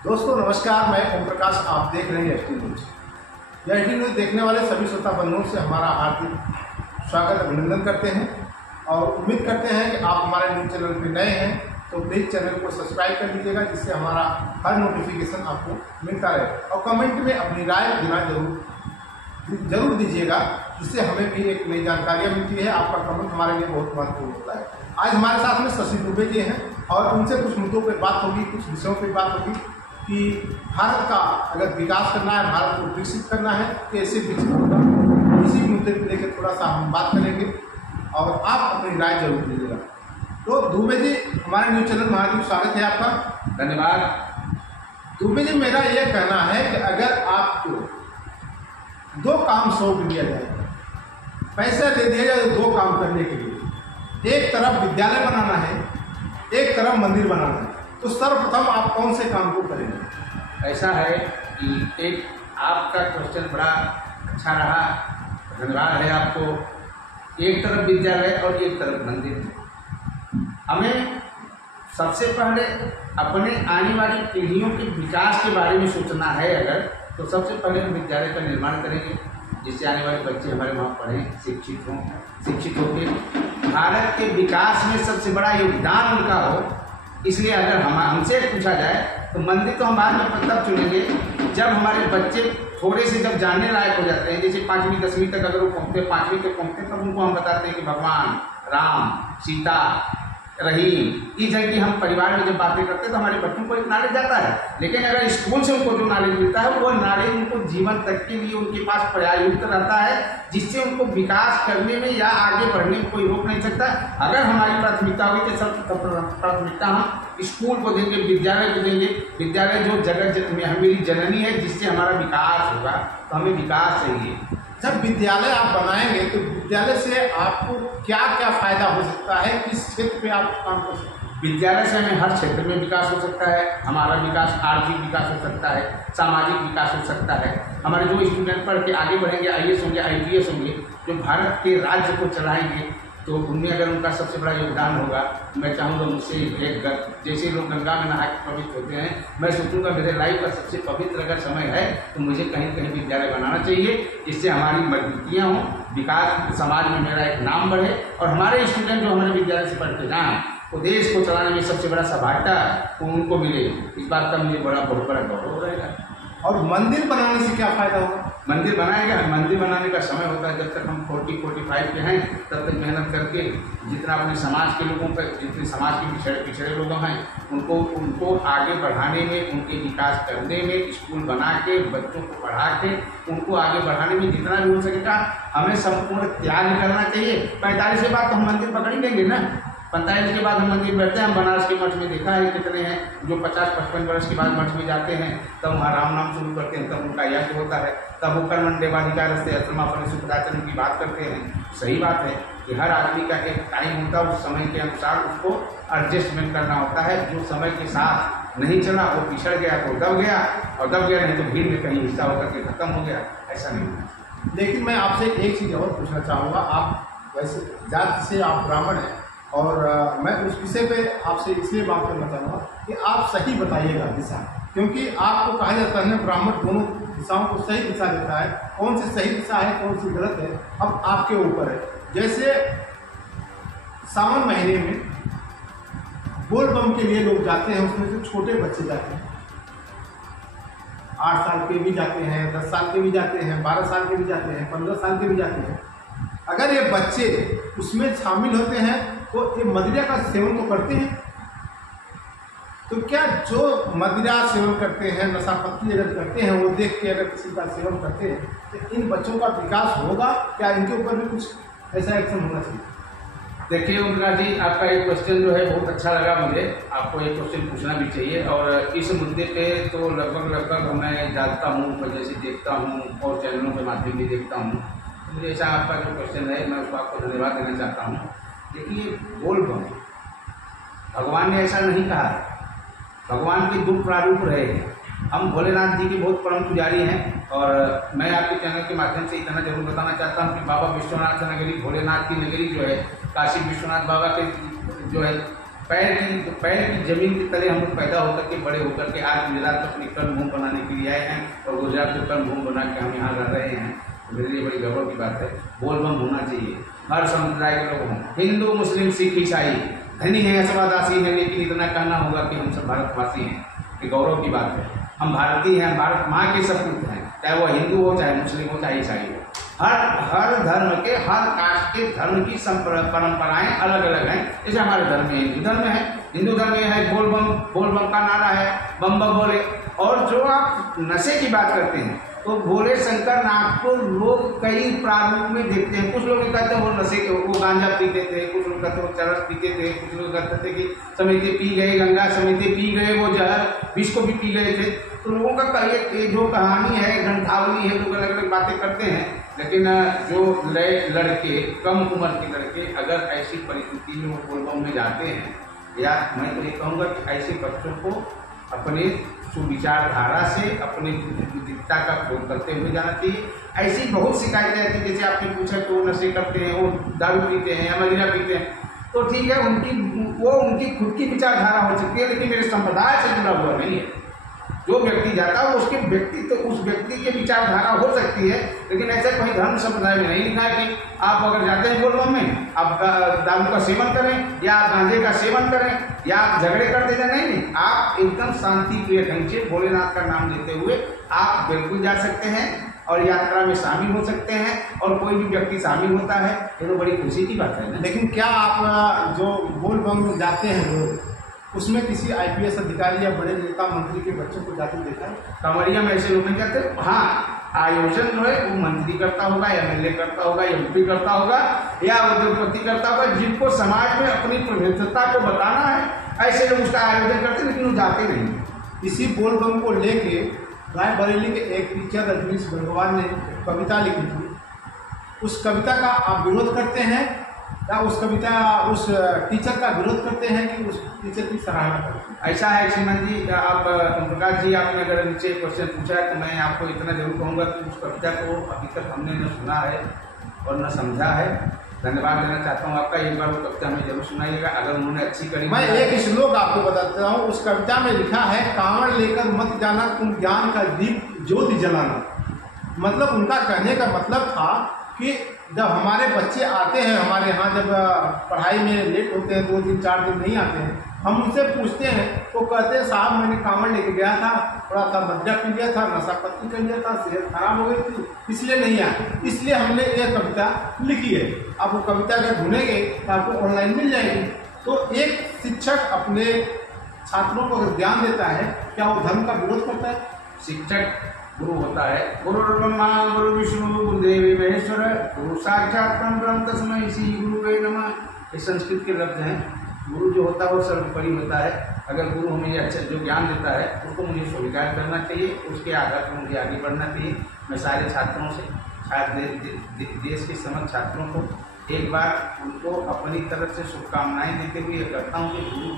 दोस्तों नमस्कार, मैं ओम प्रकाश। आप देख रहे हैं एसटी न्यूज। यह एसटी न्यूज देखने वाले सभी श्रोता बंधुओं से हमारा हार्दिक स्वागत अभिनंदन करते हैं और उम्मीद करते हैं कि आप हमारे न्यूज चैनल पर नए हैं तो प्लीज़ चैनल को सब्सक्राइब कर लीजिएगा, जिससे हमारा हर नोटिफिकेशन आपको मिलता रहे। और कमेंट में अपनी राय देना जरूर दीजिएगा, जिससे हमें भी एक नई जानकारियाँ मिलती है। आपका कमेंट हमारे लिए बहुत महत्वपूर्ण होता है। आज हमारे साथ में शशि दुबे जी हैं और उनसे कुछ मुद्दों पर बात होगी, कुछ विषयों पर बात होगी कि भारत का अगर विकास करना है, भारत को विकसित करना है, कैसे विकसित होगा, इसी मुद्दे को लेकर थोड़ा सा हम बात करेंगे और आप अपनी राय जरूर दीजिएगा। तो दुबे जी, हमारे न्यूज चैनल में हार्दिक स्वागत है आपका। धन्यवाद। दुबे जी, मेरा ये कहना है कि अगर आपको दो काम सौंप दिया जाए, पैसा दे दिया जाए दो काम करने के लिए, एक तरफ विद्यालय बनाना है, एक तरफ मंदिर बनाना है, तो सर्वप्रथम आप कौन से काम को करेंगे? ऐसा है कि एक आपका क्वेश्चन बड़ा अच्छा रहा, धन्यवाद है आपको। एक तरफ विद्यालय और एक तरफ मंदिर। हमें सबसे पहले अपने आने वाली पीढ़ियों के विकास के बारे में सोचना है। अगर तो सबसे पहले हम विद्यालय का निर्माण करेंगे, जिससे आने वाले बच्चे हमारे वहाँ पढ़ें, शिक्षित होकर भारत के विकास में सबसे बड़ा योगदान उनका हो। इसलिए अगर हमसे पूछा जाए तो मंदिर तो हम बाद में तब चुनेंगे जब हमारे बच्चे थोड़े से जब जानने लायक हो जाते हैं। जैसे 5वीं 10वीं तक अगर वो पहुँचते, 5वीं तक पहुँचते, तब उनको हम बताते हैं कि भगवान राम, सीता, रहीम, इस जगह की हम परिवार में जब बातें करते हैं तो हमारे बच्चों को एक नॉलेज आता है। लेकिन अगर स्कूल से उनको जो नॉलेज मिलता है वो नॉलेज उनको जीवन तक के लिए उनके पास प्रयायुक्त रहता है, जिससे उनको विकास करने में या आगे बढ़ने में कोई रोक नहीं सकता। अगर हमारी प्राथमिकता होगी तो सबसे प्राथमिकता हम स्कूल को देंगे, विद्यालय को देंगे। विद्यालय जो जगह मेरी जननी है, जिससे हमारा विकास होगा। तो हमें विकास चाहिए। जब विद्यालय आप बनाएंगे तो विद्यालय से आपको क्या क्या फायदा हो सकता है, किस क्षेत्र पे आप काम कर सकते हैं? विद्यालय से हमें हर क्षेत्र में विकास हो सकता है। हमारा विकास, आर्थिक विकास हो सकता है, सामाजिक विकास हो सकता है। हमारे जो स्टूडेंट पढ़ के आगे बढ़ेंगे, IAS होंगे, IPS होंगे, जो भारत के राज्य को चलाएंगे, तो उनमें अगर उनका सबसे बड़ा योगदान होगा, मैं चाहूँगा मुझसे एक जैसे लोग गंगा में नहा के पवित्र होते हैं, मैं सोचूंगा मेरे लाइफ का सबसे पवित्र अगर समय है तो मुझे कहीं कहीं विद्यालय बनाना चाहिए, जिससे हमारी मजबूतियाँ हों, विकास, समाज में मेरा एक नाम बढ़े और हमारे स्टूडेंट जो हमारे विद्यालय से पढ़ के जाएँ वो देश को चलाने में सबसे बड़ा सहायता उनको मिले। इस बात का मुझे बहुत बड़ा गौरव रहेगा। और मंदिर बनाने से क्या फायदा होगा? मंदिर बनाएगा, मंदिर बनाने का समय होता है जब तक हम 40-45 के हैं, तब तक मेहनत करके जितना अपने समाज के लोगों पर, जितने समाज के पिछड़े लोग हैं उनको आगे बढ़ाने में, उनके विकास करने में, स्कूल बना के बच्चों को पढ़ा के उनको आगे बढ़ाने में जितना भी हो सकेगा हमें संपूर्ण त्याग करना चाहिए। 45 के बाद तो हम मंदिर पकड़ ही लेंगे ना। 45 के बाद हम मंदिर बैठते हैं। हम बनारस के मठ में देखा है कितने हैं जो 50-55 वर्ष के बाद मठ में जाते हैं, तब वहाँ राम नाम शुरू करते हैं, तब उनका यज्ञ होता है, तब वो कर्मण्येवाधिकार से अत्रमापन सुखदाचरण की बात करते हैं। सही बात है कि हर आदमी का एक टाइम होता है, उस समय के अनुसार उसको एडजस्टमेंट करना होता है। जो समय के साथ नहीं चला वो पिछड़ गया तो दब गया, और दब गया नहीं तो भीड़ में कहीं हिस्सा होकर के खत्म हो गया। ऐसा नहीं होता। लेकिन मैं आपसे एक चीज़ और पूछना चाहूँगा। आप वैसे जाति से आप ब्राह्मण हैं और मैं उस विषय पे आपसे इसलिए बात करना चाहूँगा कि आप सही बताइएगा दिशा, क्योंकि आपको कहा जाता है ना, ब्राह्मण दोनों दिशाओं को सही दिशा देता है। कौन सी सही दिशा है, कौन सी गलत है, अब आपके ऊपर है। जैसे सावन महीने में बोल बम के लिए लोग जाते हैं, उसमें से छोटे बच्चे जाते हैं, 8 साल के भी जाते हैं, 10 साल के भी जाते हैं, 12 साल के भी जाते हैं, 15 साल के भी जाते हैं। अगर ये बच्चे उसमें शामिल होते हैं तो ये मदिरा का सेवन तो करते हैं, तो क्या जो मदिरा सेवन करते हैं, नशापत्ती अगर करते हैं, वो देख के अगर किसी का सेवन करते हैं तो इन बच्चों का विकास होगा क्या? इनके ऊपर भी कुछ ऐसा एक्शन होना चाहिए। देखिए उमरा जी, आपका ये क्वेश्चन जो है बहुत अच्छा लगा मुझे। आपको ये क्वेश्चन पूछना भी चाहिए। और इस मुद्दे पे तो लगभग मैं जानता हूँ, जैसे देखता हूँ और चैनलों के माध्यम भी देखता हूँ। मुझे ऐसा आपका जो क्वेश्चन है, मैं उसको आपको धन्यवाद देना चाहता हूँ। देखिए, बोल बम भगवान ने ऐसा नहीं कहा है। भगवान के 2 प्रारूप रहे हैं। हम भोलेनाथ जी के बहुत परम पुजारी हैं और मैं आपके चैनल के माध्यम से इतना जरूर बताना चाहता हूँ कि बाबा विश्वनाथ नगरी, भोलेनाथ की नगरी जो है, काशी विश्वनाथ बाबा के जो है पैर की जमीन की तरह हम लोग पैदा होकर के बड़े होकर के आज गुजरात अपनी कर्मभूमि बनाने के लिए आए हैं और गुजरात को कर्मभूमि बना के हम यहाँ रह रहे हैं। मेरे लिए बड़ी गौरव की बात है। बोलबम होना चाहिए, हर समुदाय के लोग हों, हिंदू मुस्लिम सिख ईसाई, धनी है असवादासी है, लेकिन इतना कहना होगा कि हम सब भारतवासी हैं। ये गौरव की बात है। हम भारतीय हैं, भारत माँ के सपूत हैं, चाहे वो हिंदू हो, चाहे मुस्लिम हो, चाहे ईसाई हो। हर धर्म के, हर कास्ट के धर्म की परंपराएं अलग अलग हैं। जैसे हमारे धर्म में हिंदू धर्म है, हिंदू धर्म में है बोलबम का नारा है, बम बम बोले। और जो आप नशे की बात करते हैं तो भोले शंकर नाथ को लोग कई प्रारूप में देखते हैं। कुछ लोग कहते हैं वो नशे के, वो गांजा पीते थे, कुछ लोग कहते हैं वो चरस पीते थे, कुछ लोग कहते थे कि समिति पी गए, गंगा समिति पी गए, वो जहर विष को भी पी गए थे। तो लोगों का ये जो कहानी है, ग्रंथावली है, लोग अलग अलग बातें करते हैं। लेकिन जो लड़के, कम उम्र के लड़के अगर ऐसी परिस्थिति में वो बोलबम में जाते हैं, या मैं तो ये कहूँगा कि ऐसे बच्चों को अपने सुविचारधारा से अपनी बुद्धिमत्ता का प्रयोग करते हुए जाना चाहिए। ऐसी बहुत शिकायतें आती हैं, जैसे आपने पूछा कि वो नशे करते हैं, वो दारू पीते हैं या मदिरा पीते हैं, तो ठीक है, उनकी खुद की विचारधारा हो सकती है, लेकिन मेरे संप्रदाय से जुड़ा हुआ नहीं है। जो व्यक्ति जाता है उसके व्यक्ति तो उस व्यक्ति की विचारधारा हो सकती है, लेकिन ऐसा कोई धर्म संप्रदाय में नहीं लिखा है कि आप अगर जाते हैं बोलबम में आप दारू का सेवन करें या आप गांजे का सेवन करें या आप झगड़े करते जाए। नहीं, आप एकदम शांति प्रिय ढंग से भोलेनाथ का नाम लेते हुए आप बिल्कुल जा सकते हैं और यात्रा में शामिल हो सकते हैं। और कोई भी व्यक्ति शामिल होता है ये तो बड़ी खुशी की बात है ना। लेकिन क्या आप जो बोलबम जाते हैं लोग, उसमें किसी IPS अधिकारी या बड़े नेता मंत्री के बच्चों को जाते देखा है? कांवड़िया में ऐसे लोग नहीं जाते। हाँ, आयोजन जो है वो मंत्री करता होगा, MLA करता होगा, MP करता होगा या उद्योगपति करता होगा, जिनको समाज में अपनी प्रबुद्धता को बताना है, ऐसे लोग उसका आयोजन करते, लेकिन वो जाते नहीं। इसी बोलबम को लेके रायबरेली के एक टीचर रजनीश भगवान ने कविता लिखी थी। उस कविता का आप विरोध करते हैं या उस टीचर का विरोध करते हैं कि उस टीचर की सराहना करते हैं? ऐसा है श्रीमान जी, आप प्रकाश जी, आपने अगर नीचे क्वेश्चन पूछा है तो मैं आपको इतना जरूर कहूँगा कि उस कविता को अभी तक हमने न सुना है और न समझा है। धन्यवाद देना चाहता हूँ आपका। एक बार वो कविता हमें जरूर सुनाइएगा, अगर उन्होंने अच्छी करी। मैं एक श्लोक आपको बताता हूँ। उस कविता में लिखा है, कांवड़ लेकर मत जाना तुम ज्ञान का दीप ज्योति जलाना। मतलब उनका कहने का मतलब था कि जब हमारे बच्चे आते हैं हमारे यहाँ, जब पढ़ाई में लेट होते हैं, 2 दिन 4 दिन नहीं आते हैं, हम उनसे पूछते हैं तो कहते हैं साहब मैंने कांवड़ लेके गया था, थोड़ा सा मद्दा पी लिया था, नशा पत्ती कर लिया था, सेहत खराब हो गई थी, इसलिए नहीं आया। इसलिए हमने यह कविता लिखी है। आप वो कविता अगर ढूंढेंगे तो आपको ऑनलाइन मिल जाएगी। तो एक शिक्षक अपने छात्रों को अगर ज्ञान देता है, क्या वो धर्म का विरोध करता है? शिक्षक गुरु होता है। गुरु ब्रह्मा गुरु विष्णु गुरुदेव महेश्वर गुरु साक्षात परम तस्मै श्री गुरुवे नमः। ये संस्कृत के लफ्ज हैं। गुरु जो होता है वो सर्वोपरि होता है। अगर गुरु हमें अच्छा जो ज्ञान देता है उसको मुझे स्वीकार करना चाहिए, उसके आधार पर मुझे आगे बढ़ना चाहिए। मैं सारे छात्रों से, देश के समस्त छात्रों को एक बार उनको अपनी तरफ से शुभकामनाएं देते हुए करता हूँ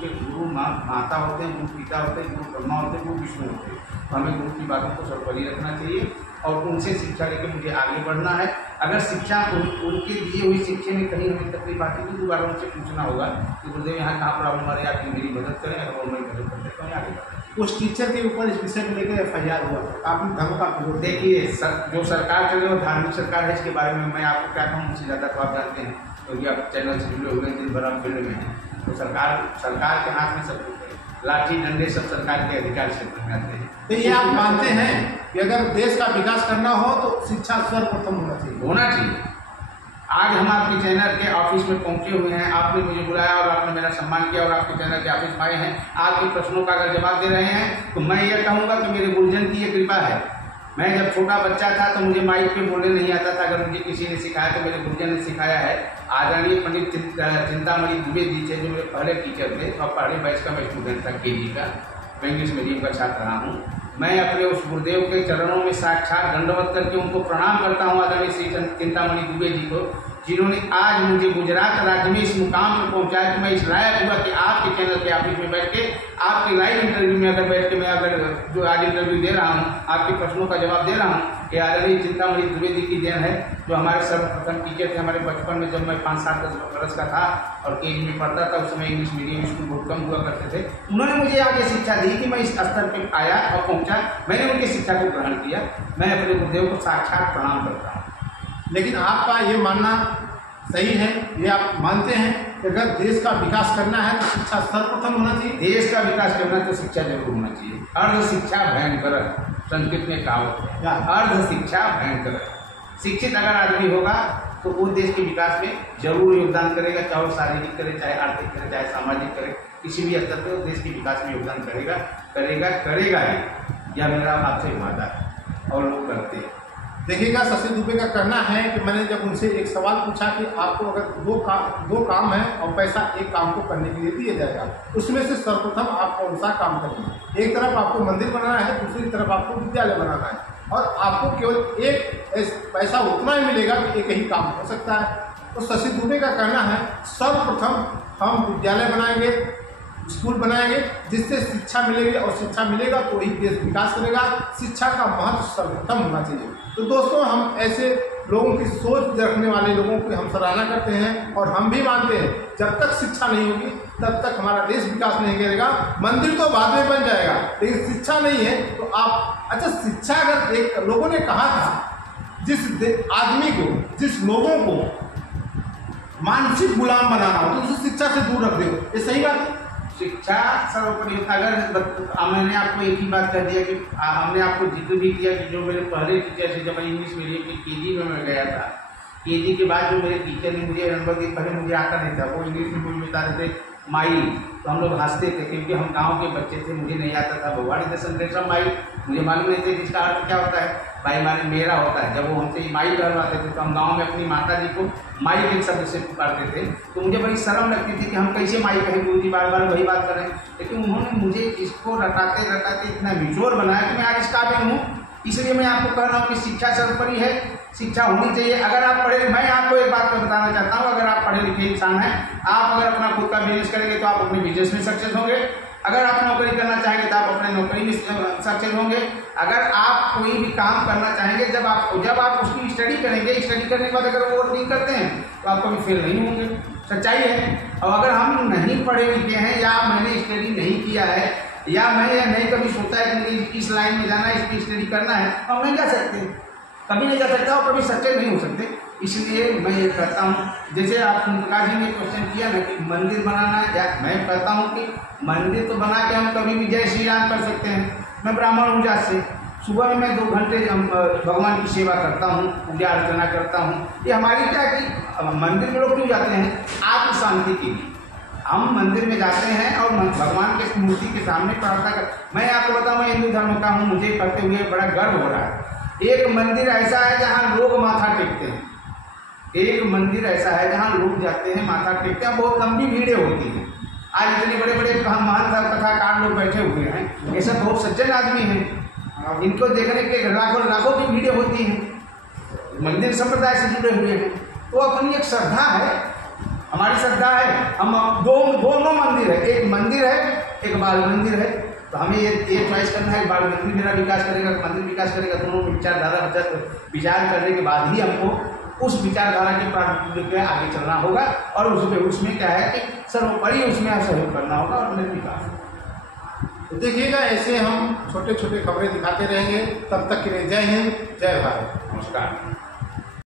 कि गुरु माता होते हैं, गुरु पिता होते हैं, गुरु ब्रह्मा होते हैं, गुरु विष्णु होते हैं। तो हमें गुरु की बातों को सर्वोपरि रखना चाहिए और उनसे शिक्षा लेकर मुझे आगे बढ़ना है। अगर शिक्षा उनके दिए हुई शिक्षा में कहीं हमें तकलीफ आती है तो दोबारा उनसे पूछना होगा कि गुरुदेव यहाँ कहाँ प्रॉब्लम आ रही है, आप मेरी मदद करें। अगर वो मैं मदद कर सकता हूँ आगे बढ़ें। उस टीचर के ऊपर इस विषय को लेकर FIR हुआ, आपने धर्म का विरोध। देखिए जो सरकार चल रही है वो धार्मिक सरकार है। इसके बारे में मैं आपको क्या कहूँ, मुझसे ज़्यादा तो आप जानते हैं क्योंकि आप चैनल से जुड़े हुए दिन भर आप फील्ड में हैं। तो सरकार के हाथ में सब कुछ है, लाठी डंडे सब सरकार के अधिकार से आते हैं। तो ये आप मानते हैं कि अगर देश का विकास करना हो तो शिक्षा सर्वप्रथम होना चाहिए? आज हम आपके चैनल के ऑफिस में पहुंचे हुए हैं, आपने मुझे बुलाया और आपने मेरा सम्मान किया और आपके चैनल के ऑफिस में आए हैं। आपके प्रश्नों का अगर जवाब दे रहे हैं तो मैं ये कहूँगा कि मेरे गुरुजन की ये कृपा है। मैं जब छोटा बच्चा था तो मुझे माइक पे बोलने नहीं आता था। अगर मुझे किसी ने सिखाया तो मेरे गुरुजन ने सिखाया है। आदरणीय पंडित चिंतामणि दुबे जी थे जो मेरे पहले टीचर थे और पहले बैच का मैं स्टूडेंट था, KG का, मैं इंग्लिश मीडियम का छात्र रहा हूँ। मैं अपने उस गुरुदेव के चरणों में साक्षात दंडवत करके उनको प्रणाम करता हूँ, आदरणीय श्री चिंतामणि दुबे जी को, जिन्होंने आज मुझे गुजरात राज्य में इस मुकाम पर पहुंचाया कि मैं इस लायक हुआ कि आपके चैनल पे ऑफिस में बैठ के आपके लाइव इंटरव्यू में अगर बैठ के मैं अगर जो आज इंटरव्यू दे रहा हूँ, आपके प्रश्नों का जवाब दे रहा हूँ, ये आदरणीय चिंतामणि द्विवेदी की देन है, जो हमारे सर्वप्रथम टीचर थे हमारे बचपन में। जब मैं 5-7 वर्ष का था और केजी में पढ़ता था, उस समय इंग्लिश मीडियम स्कूल बहुत कम हुआ करते थे। उन्होंने मुझे आगे शिक्षा दी कि मैं इस स्तर पर आया और पहुँचा। मैंने उनकी शिक्षा को ग्रहण किया। मैं अपने गुरुदेव को साक्षात प्रणाम करता हूँ। लेकिन आपका ये मानना सही है, ये आप मानते हैं कि अगर देश का विकास करना है तो शिक्षा सर्वप्रथम होना चाहिए? देश का विकास करना है तो शिक्षा जरूर होना चाहिए। अर्ध शिक्षा भयंकर, संस्कृत में कहावत है, अर्ध शिक्षा भयंकर। शिक्षित अगर आदमी होगा तो वो देश के विकास में जरूर योगदान करेगा, चाहे वो शारीरिक करे, चाहे आर्थिक करे, चाहे सामाजिक करे, किसी भी स्तर पर देश के विकास में योगदान करेगा ही। यह मेरा आपसे वादा है और लोग करते हैं। देखिएगा, शशि दुबे का कहना है कि मैंने जब उनसे एक सवाल पूछा कि आपको अगर दो काम है और पैसा एक काम को करने के लिए दिया जाएगा, उसमें से सर्वप्रथम आप कौन सा काम करेंगे? एक तरफ आपको मंदिर बनाना है, दूसरी तरफ आपको विद्यालय बनाना है, और आपको केवल एक पैसा उतना ही मिलेगा कि एक ही काम हो सकता है। तो शशि दुबे का कहना है सर्वप्रथम हम विद्यालय बनाएंगे, स्कूल बनाएंगे, जिससे शिक्षा मिलेगी, और शिक्षा मिलेगा तो ही देश विकास करेगा। शिक्षा का महत्व सर्वप्रथम होना चाहिए। तो दोस्तों, हम ऐसे लोगों की सोच रखने वाले लोगों की हम सराहना करते हैं, और हम भी मानते हैं जब तक शिक्षा नहीं होगी तब तक हमारा देश विकास नहीं करेगा। मंदिर तो बाद में बन जाएगा, लेकिन शिक्षा नहीं है तो आप अच्छा शिक्षा अगर एक लोगों ने कहा था जिस आदमी को, जिस लोगों को मानसिक गुलाम बनाना हो तो उसे शिक्षा से दूर रख दो, ये सही बात है? शिक्षा सर्वोपरि। अगर मैंने आपको एक ही बात कर दिया कि हमने आपको जिक्र भी किया कि जो मेरे पहले टीचर थे, जब मैं इंग्लिश मीडियम की केजी में मैं गया था, केजी के बाद जो मेरे टीचर ने मुझे नंबर दिए, पहले मुझे आता नहीं था, वो इंग्लिश में मुझे बताते थे माइल, तो हम लोग हंसते थे क्योंकि हम गांव के बच्चे थे, मुझे नहीं आता था भगवान द सेंटेंस माइल, मुझे मालूम नहीं था कि इसका अर्थ क्या होता है। भाई माने मेरा होता है। जब वो हमसे माई करवाते थे तो हम गांव में अपनी माता जी को माई के शब्द से पुकारते थे, तो मुझे बड़ी शर्म लगती थी कि हम कैसे माई कहें, गुरु जी बार बार वही बात करें। लेकिन उन्होंने मुझे इसको रटाते रटाते इतना निचोड़ बनाया कि मैं आज इस काबिल हूँ। इसलिए मैं आपको कह रहा हूँ कि शिक्षा सर्वोपरि है, शिक्षा होनी चाहिए। अगर आप पढ़े, मैं आपको एक बात बताना चाहता हूँ, अगर आप पढ़े लिखे इंसान हैं, आप अगर अपना खुद का बिजनेस करेंगे तो आप अपने बिजनेस में सक्सेस होंगे। अगर आप नौकरी करना चाहेंगे तो आप अपने नौकरी में सक्सेस होंगे। अगर आप कोई भी काम करना चाहेंगे, जब आप उसकी स्टडी करेंगे, स्टडी करने के बाद अगर वो वर्क नहीं करते हैं तो आप कभी फेल नहीं होंगे, सच्चाई है। और अगर हम नहीं पढ़े लिखे हैं, या मैंने स्टडी नहीं किया है, या मैं नहीं कभी सोचा है कि इस लाइन में जाना है, इसकी स्टडी करना है, तो हम नहीं जा सकते, कभी नहीं जा सकता और कभी सक्सेस नहीं हो सकते। इसलिए मैं ये कहता हूँ, जैसे आप प्रकाश जी ने क्वेश्चन किया ना कि मंदिर बनाना है, या मैं कहता हूँ कि मंदिर तो बना के हम कभी भी जय श्री राम कर सकते हैं। मैं ब्राह्मण हूँ जात से, सुबह में मैं 2 घंटे भगवान की सेवा करता हूँ, पूजा अर्चना करता हूँ। ये हमारी क्या कि मंदिर में लोग क्यों जाते हैं? आत्म शांति के लिए हम मंदिर में जाते हैं और भगवान के मूर्ति के सामने प्रार्थना कर। मैं आपको बताऊँ, मैं हिंदू धर्म का हूँ, मुझे करते हुए बड़ा गर्व हो रहा है। एक मंदिर ऐसा है जहाँ लोग माथा टेकते हैं, एक मंदिर ऐसा है जहाँ लोग जाते हैं, माथा टेकते हैं, बहुत लंबी भीड़ें होती हैं। आज इतने बड़े बड़े महान कथाकार लोग बैठे हुए हैं, ये सब बहुत सज्जन आदमी हैं, इनको देखने के लाखों की भीड़ें होती हैं। मंदिर संप्रदाय से जुड़े हुए हैं, तो अपनी एक श्रद्धा है, हमारी श्रद्धा है। हम दोनों मंदिर है, एक मंदिर है, एक बाल मंदिर है। तो हमें ये चॉइस करना है, बाल मंदिर मेरा विकास करेगा, मंदिर विकास करेगा, दोनों विचारधारा विचार करने के बाद ही हमको उस विचारधारा के प्रारूप में आगे चलना होगा। और उसमें क्या है कि सर्वोपरि उसमें सहयोग करना होगा और विकास। तो देखिएगा, ऐसे हम छोटे छोटे खबरें दिखाते रहेंगे। तब तक के लिए जय हिंद, जय भारत, नमस्कार।